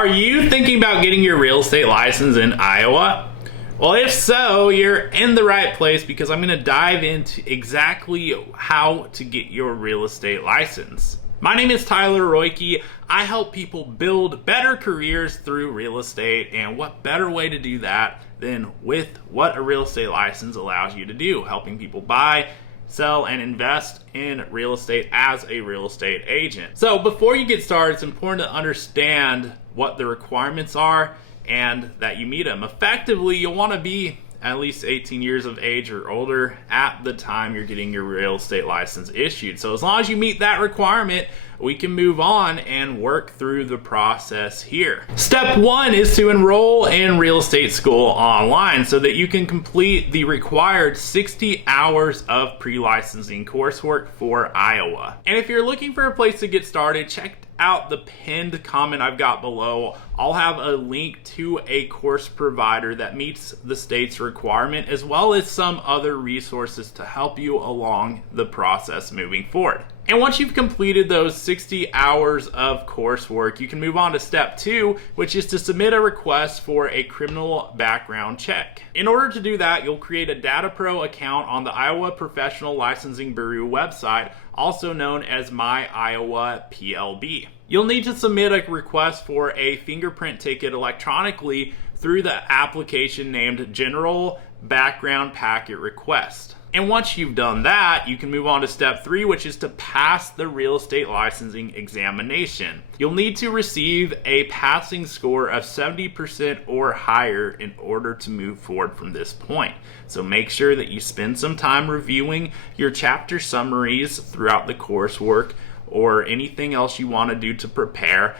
Are you thinking about getting your real estate license in Iowa? Well, if so, you're in the right place because I'm going to dive into exactly how to get your real estate license. My name is Tyler Roicki. I help people build better careers through real estate, and what better way to do that than with what a real estate license allows you to do, helping people buy, sell, and invest in real estate as a real estate agent. So before you get started, it's important to understand what the requirements are and that you meet them. Effectively, you'll want to be at least 18 years of age or older at the time you're getting your real estate license issued. So as long as you meet that requirement, we can move on and work through the process here. Step one is to enroll in real estate school online so that you can complete the required 60 hours of pre-licensing coursework for Iowa. And if you're looking for a place to get started, check out the pinned comment I've got below. I'll have a link to a course provider that meets the state's requirement, as well as some other resources to help you along the process moving forward. And once you've completed those 60 hours of coursework, you can move on to step two, which is to submit a request for a criminal background check. In order to do that, you'll create a DataPro account on the Iowa Professional Licensing Bureau website, also known as My Iowa PLB. You'll need to submit a request for a fingerprint ticket electronically through the application named General Background Packet Request. And once you've done that, you can move on to step three, which is to pass the real estate licensing examination. You'll need to receive a passing score of 70% or higher in order to move forward from this point. So make sure that you spend some time reviewing your chapter summaries throughout the coursework or anything else you want to do to prepare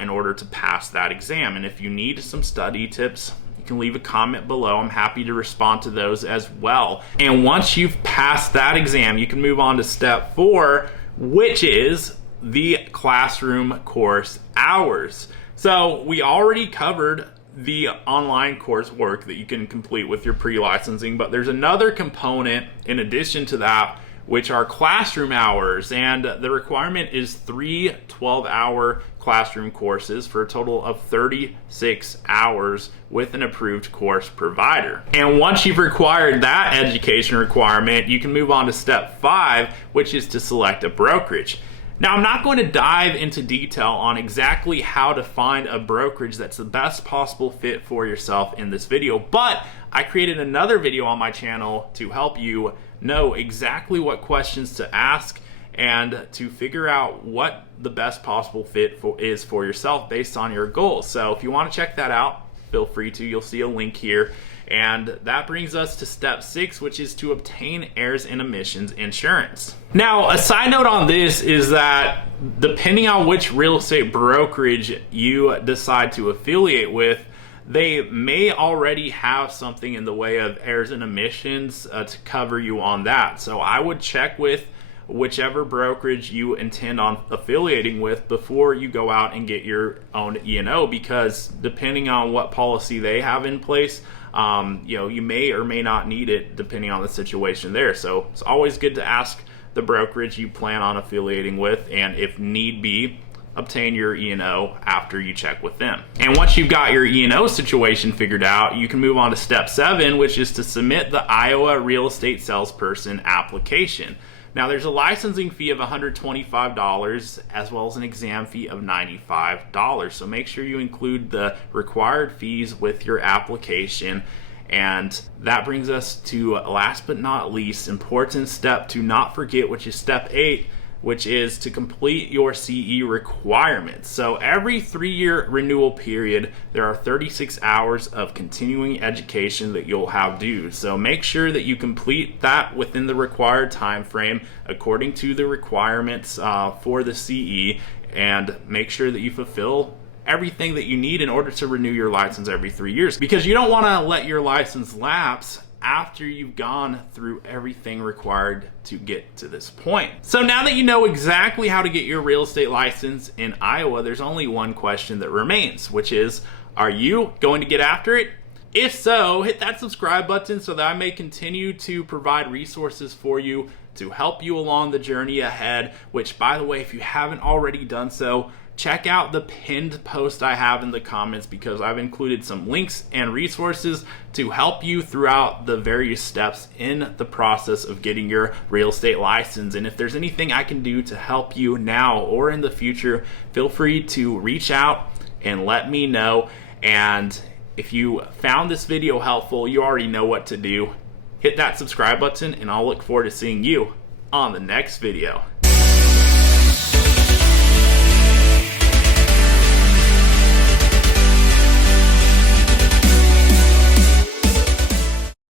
in order to pass that exam. And if you need some study tips, you can leave a comment below. I'm happy to respond to those as well. And once you've passed that exam, you can move on to step four, which is the classroom course hours. So we already covered the online coursework that you can complete with your pre-licensing, but there's another component in addition to that, which are classroom hours, and the requirement is 3 12-hour classroom courses for a total of 36 hours with an approved course provider. And once you've required that education requirement, you can move on to step five, which is to select a brokerage. Now, I'm not going to dive into detail on exactly how to find a brokerage that's the best possible fit for yourself in this video, but I created another video on my channel to help you know exactly what questions to ask and to figure out what the best possible fit is for yourself based on your goals. So if you want to check that out, feel free to. You'll see a link here. And that brings us to step six, which is to obtain errors and omissions insurance. Now, a side note on this is that depending on which real estate brokerage you decide to affiliate with, they may already have something in the way of errors and omissions to cover you on that. So I would check with whichever brokerage you intend on affiliating with before you go out and get your own E&O, because depending on what policy they have in place, you may or may not need it depending on the situation there. So it's always good to ask the brokerage you plan on affiliating with, and if need be, obtain your E&O after you check with them. And once you've got your E&O situation figured out, you can move on to step seven, which is to submit the Iowa Real Estate Salesperson application. Now, there's a licensing fee of $125 as well as an exam fee of $95. So make sure you include the required fees with your application. And that brings us to last but not least, important step to not forget, which is step 8, which is to complete your CE requirements. So every 3-year renewal period, there are 36 hours of continuing education that you'll have due. So make sure that you complete that within the required time frame according to the requirements for the CE, and make sure that you fulfill everything that you need in order to renew your license every 3 years, because you don't want to let your license lapse after you've gone through everything required to get to this point. So now that you know exactly how to get your real estate license in Iowa, there's only one question that remains, which is, are you going to get after it? If so, hit that subscribe button so that I may continue to provide resources for you to help you along the journey ahead, which, by the way, if you haven't already done so, check out the pinned post I have in the comments, because I've included some links and resources to help you throughout the various steps in the process of getting your real estate license. And if there's anything I can do to help you now or in the future, feel free to reach out and let me know. And if you found this video helpful, you already know what to do. Hit that subscribe button, and I'll look forward to seeing you on the next video.